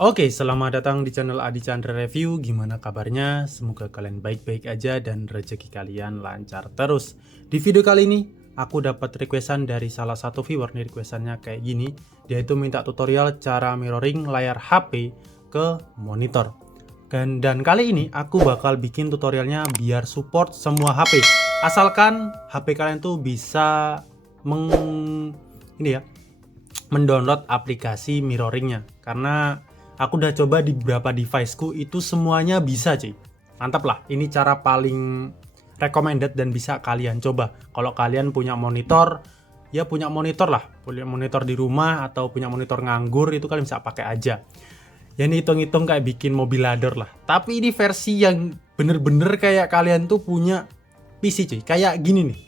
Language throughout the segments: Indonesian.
Oke, selamat datang di channel Adi Chandra Review. Gimana kabarnya? Semoga kalian baik-baik aja dan rezeki kalian lancar terus. Di video kali ini, aku dapat requestan dari salah satu viewer. Nih requestannya kayak gini. Dia itu minta tutorial cara mirroring layar HP ke monitor. Dan kali ini aku bakal bikin tutorialnya biar support semua HP. Asalkan HP kalian tuh bisa mendownload aplikasi mirroringnya. Karena aku udah coba di beberapa deviceku itu semuanya bisa cuy. Mantap lah, ini cara paling recommended dan bisa kalian coba. Kalau kalian punya monitor, ya punya monitor lah. Punya monitor di rumah atau punya monitor nganggur itu kalian bisa pakai aja. Ya ini hitung-hitung kayak bikin mobilader lah. Tapi ini versi yang bener-bener kayak kalian tuh punya PC cuy. Kayak gini nih.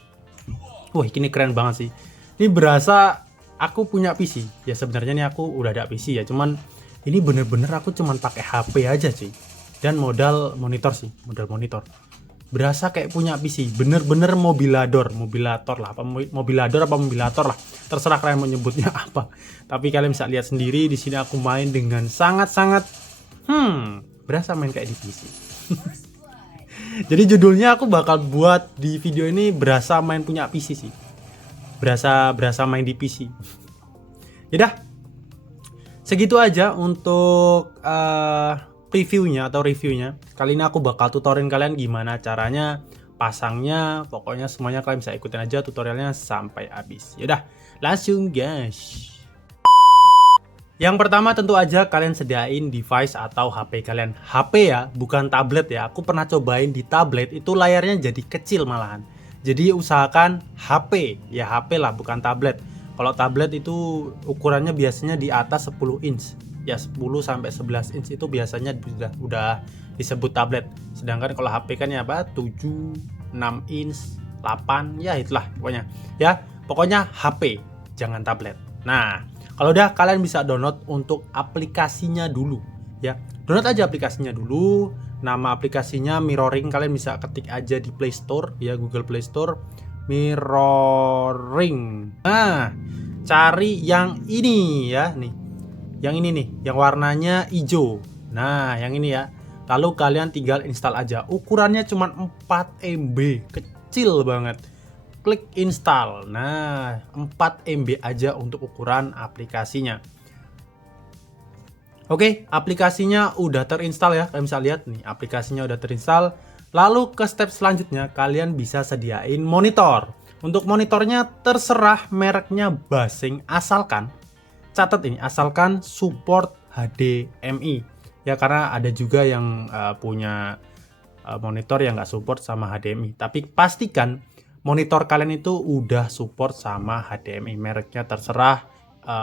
Wah ini keren banget sih. Ini berasa aku punya PC. Ya sebenarnya nih aku udah ada PC ya. Cuman ini bener-bener aku cuman pakai HP aja cuy. Dan modal monitor sih. Modal monitor. Berasa kayak punya PC. Bener-bener mobilator lah. Mobilator apa mobilator lah. Terserah kalian mau nyebutnya apa. Tapi kalian bisa lihat sendiri di sini aku main dengan sangat-sangat berasa main kayak di PC. Jadi judulnya aku bakal buat di video ini berasa main punya PC sih. Berasa main di PC. Yaudah, segitu aja untuk previewnya atau reviewnya. Kali ini aku bakal tutorin kalian gimana caranya pasangnya. Pokoknya semuanya kalian bisa ikutin aja tutorialnya sampai habis. Yaudah, langsung guys. Yang pertama tentu aja kalian sediain device atau HP kalian. HP ya, bukan tablet ya. Aku pernah cobain di tablet itu layarnya jadi kecil malahan. Jadi usahakan HP, ya HP lah bukan tablet. Kalau tablet itu ukurannya biasanya di atas 10 inch. Ya 10 sampai 11 inch itu biasanya udah disebut tablet. Sedangkan kalau HP kan ya apa 7, 6 inch, 8 ya itulah pokoknya. Ya, pokoknya HP, jangan tablet. Nah, kalau udah kalian bisa download untuk aplikasinya dulu ya. Download aja aplikasinya dulu. Nama aplikasinya Mirroring, kalian bisa ketik aja di Play Store ya, Google Play Store Mirroring. Nah, cari yang ini ya nih. Yang ini nih, yang warnanya hijau. Nah, yang ini ya. Lalu kalian tinggal install aja. Ukurannya cuma 4 MB, kecil banget. Klik install. Nah, 4 MB aja untuk ukuran aplikasinya. Oke, aplikasinya udah terinstall ya. Kalian bisa lihat nih, aplikasinya udah terinstall. Lalu ke step selanjutnya, kalian bisa sediain monitor. Untuk monitornya terserah mereknya basing, asalkan catat ini, asalkan support HDMI. Ya karena ada juga yang punya monitor yang nggak support sama HDMI. Tapi pastikan monitor kalian itu udah support sama HDMI. Mereknya terserah,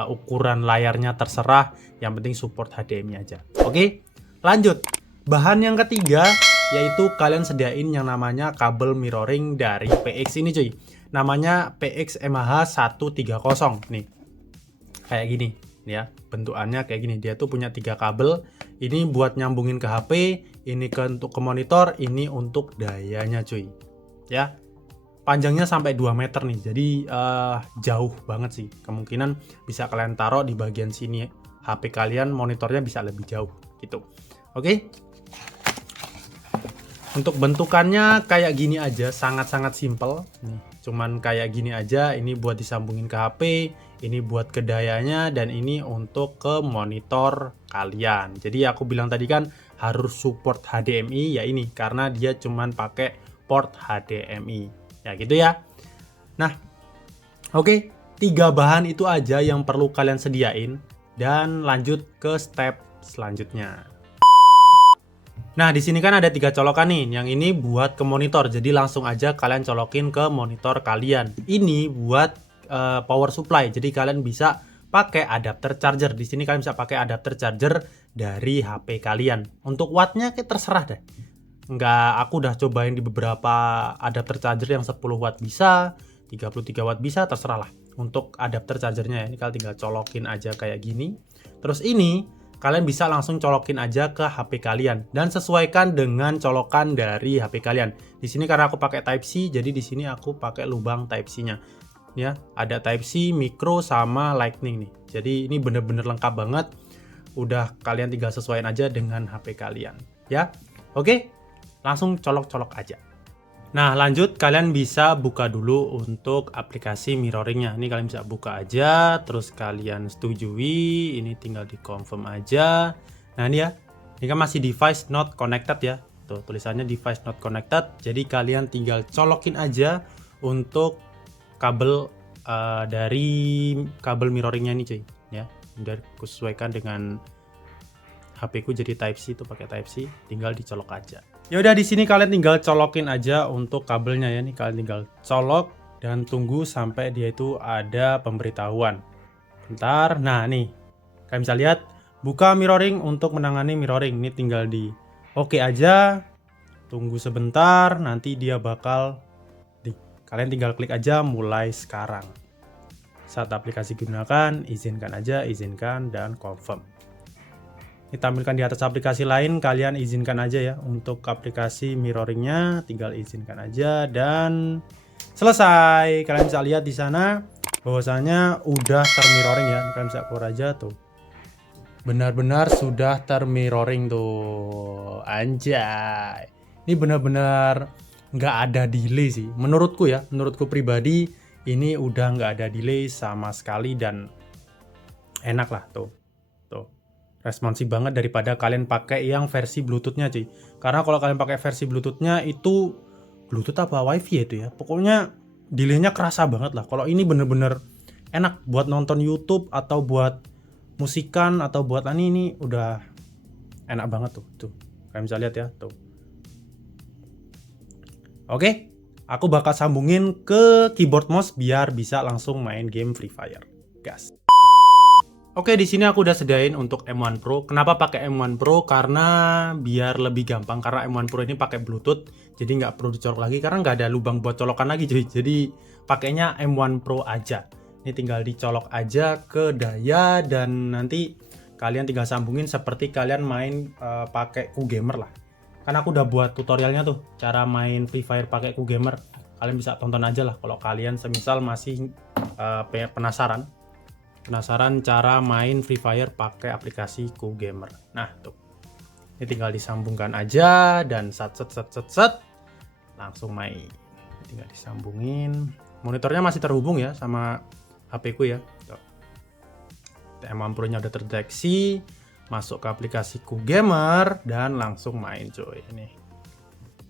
ukuran layarnya terserah, yang penting support HDMI aja. Oke, lanjut. Bahan yang ketiga yaitu kalian sediain yang namanya kabel mirroring dari PX ini cuy. Namanya PX MH130 nih. Kayak gini ya, bentukannya kayak gini. Dia tuh punya 3 kabel. Ini buat nyambungin ke HP, ini untuk ke monitor, ini untuk dayanya cuy. Ya. Panjangnya sampai 2 meter nih, jadi jauh banget sih. Kemungkinan bisa kalian taruh di bagian sini HP kalian, monitornya bisa lebih jauh gitu. Oke. Untuk bentukannya kayak gini aja, sangat-sangat simple nih. Cuman kayak gini aja, ini buat disambungin ke HP, ini buat ke dayanya, dan ini untuk ke monitor kalian. Jadi aku bilang tadi kan harus support HDMI ya ini, karena dia cuman pakai port HDMI. Ya gitu ya. Nah, oke, 3 bahan itu aja yang perlu kalian sediain dan lanjut ke step selanjutnya. Nah, di sini kan ada 3 colokan nih. Yang ini buat ke monitor. Jadi langsung aja kalian colokin ke monitor kalian. Ini buat power supply. Jadi kalian bisa pakai adapter charger. Di sini kalian bisa pakai adapter charger dari HP kalian. Untuk wattnya kayak terserah deh. Aku udah cobain di beberapa adapter charger yang 10 watt bisa, 33 watt bisa, terserah lah untuk adapter chargernya ya. Ini kalian tinggal colokin aja kayak gini. Terus ini kalian bisa langsung colokin aja ke HP kalian dan sesuaikan dengan colokan dari HP kalian. Di sini karena aku pakai Type C, jadi di sini aku pakai lubang Type C-nya. Ya, ada Type C, micro sama Lightning nih. Jadi ini bener-bener lengkap banget. udah kalian tinggal sesuaiin aja dengan HP kalian ya. Oke, langsung colok-colok aja. Nah lanjut, kalian bisa buka dulu untuk aplikasi mirroringnya. Ini kalian bisa buka aja, terus kalian setujui, ini tinggal di confirm aja. Nah ini ya, ini kan masih device not connected ya. Tuh tulisannya device not connected. Jadi kalian tinggal colokin aja untuk kabel dari kabel mirroringnya ini cuy ya. Udah kusesuaikan dengan HP ku jadi Type C, tuh pakai Type C, tinggal dicolok aja. Ya udah, di sini kalian tinggal colokin aja untuk kabelnya ya. Nih kalian tinggal colok dan tunggu sampai dia itu ada pemberitahuan. Bentar. Nah, nih. Kalian bisa lihat buka mirroring untuk menangani mirroring. Ini tinggal di oke aja. Tunggu sebentar, nanti dia bakal kalian tinggal klik aja mulai sekarang. Saat aplikasi gunakan, izinkan aja, izinkan dan confirm. Ditampilkan di atas aplikasi lain, kalian izinkan aja ya. Untuk aplikasi mirroringnya tinggal izinkan aja dan selesai. Kalian bisa lihat di sana bahwasanya udah termirroring ya. Kalian bisa keluar aja tuh. Benar-benar sudah termirroring tuh. Anjay. Ini benar-benar nggak ada delay sih. Menurutku ya, menurutku pribadi ini udah nggak ada delay sama sekali dan enak lah tuh. Responsif banget daripada kalian pakai yang versi Bluetooth-nya cuy. Karena kalau kalian pakai versi Bluetooth-nya itu Bluetooth apa Wi-Fi ya itu ya. Pokoknya delay-nya kerasa banget lah. Kalau ini bener-bener enak buat nonton YouTube atau buat musikan atau buat ini udah enak banget tuh. Tuh. Kalian bisa lihat ya, tuh. Oke, aku bakal sambungin ke keyboard mouse biar bisa langsung main game Free Fire. Gas. Oke, di sini aku udah sediain untuk M1 Pro. Kenapa pakai M1 Pro? Karena biar lebih gampang. Karena M1 Pro ini pakai Bluetooth, jadi nggak perlu dicolok lagi karena nggak ada lubang buat colokan lagi, cuy. Jadi pakainya M1 Pro aja. Ini tinggal dicolok aja ke daya dan nanti kalian tinggal sambungin seperti kalian main pakai QGamer lah. Karena aku udah buat tutorialnya tuh, cara main Free Fire pakai QGamer. Kalian bisa tonton aja lah kalau kalian semisal masih penasaran cara main Free Fire pakai aplikasi QGamer. Nah, tuh. Ini tinggal disambungkan aja dan set langsung main. Tinggal disambungin. Monitornya masih terhubung ya sama HP ku ya. Tuh. M1 Pro-nya udah terdeteksi, masuk ke aplikasi QGamer dan langsung main cuy. Ini.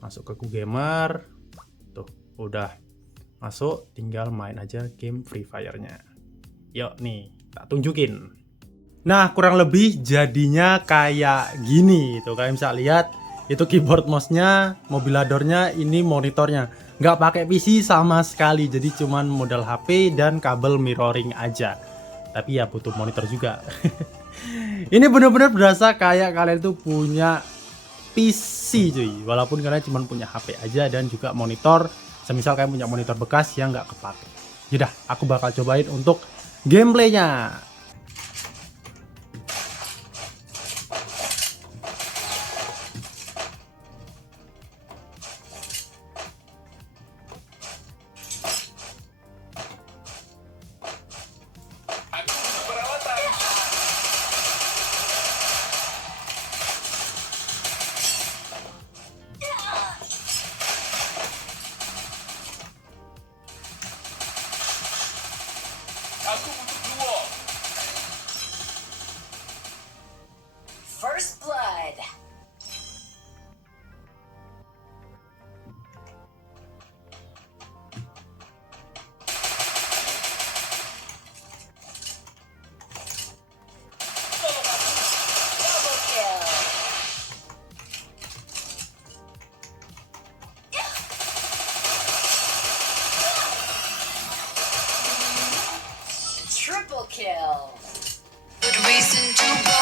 Masuk ke QGamer. Tuh, udah masuk, tinggal main aja game Free Fire-nya. Yuk nih, tak tunjukin. Nah, kurang lebih jadinya kayak gini. Tuh, kalian bisa lihat itu keyboard mouse-nya, mobiladornya, ini monitornya. Nggak pakai PC sama sekali, jadi cuman modal HP dan kabel mirroring aja. Tapi ya butuh monitor juga. Ini bener-bener berasa kayak kalian tuh punya PC cuy. Walaupun kalian cuma punya HP aja dan juga monitor. Semisal kalian punya monitor bekas yang nggak kepake. Yaudah, aku bakal cobain untuk gameplaynya. First blood. Double kill. Triple kill. Good reason to go.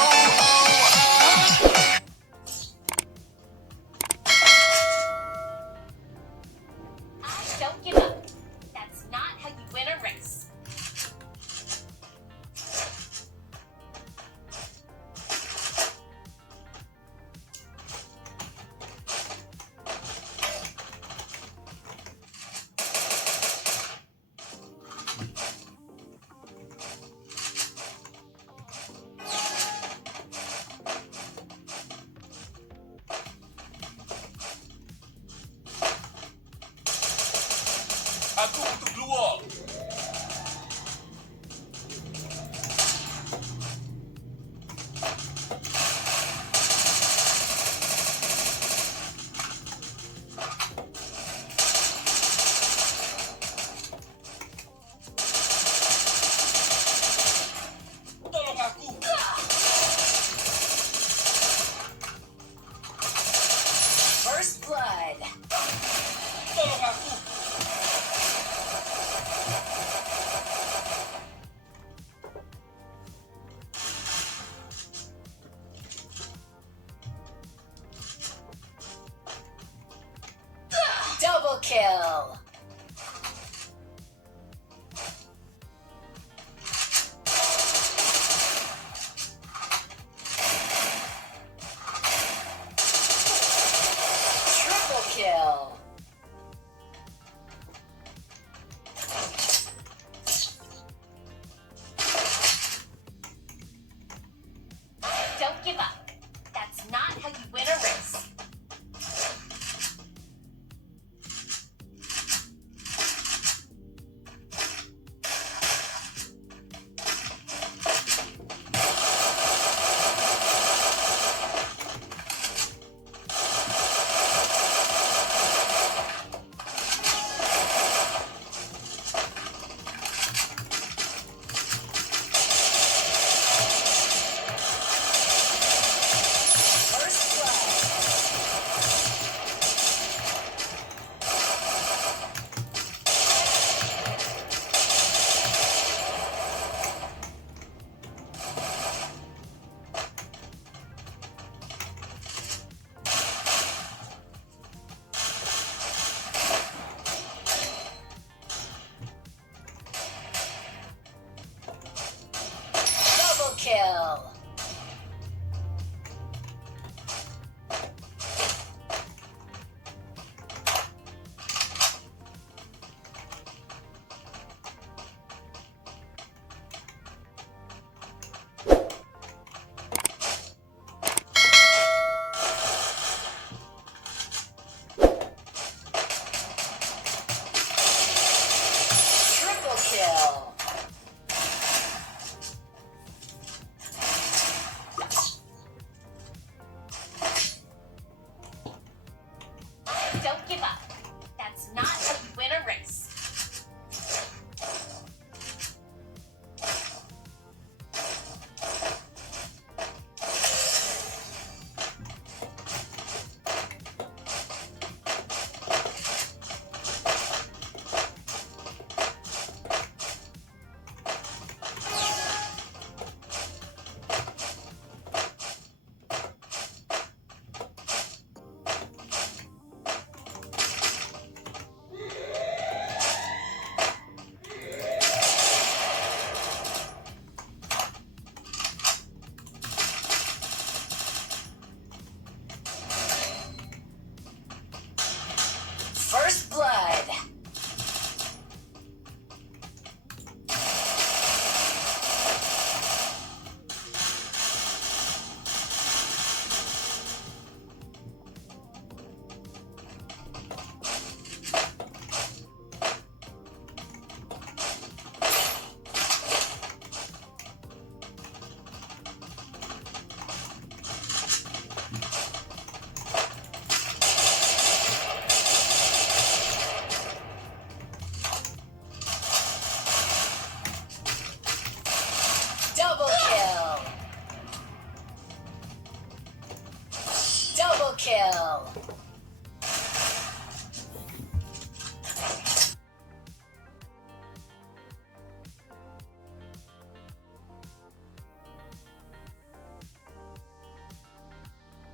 kill. Triple kill. Don't give up. That's not how you win a race.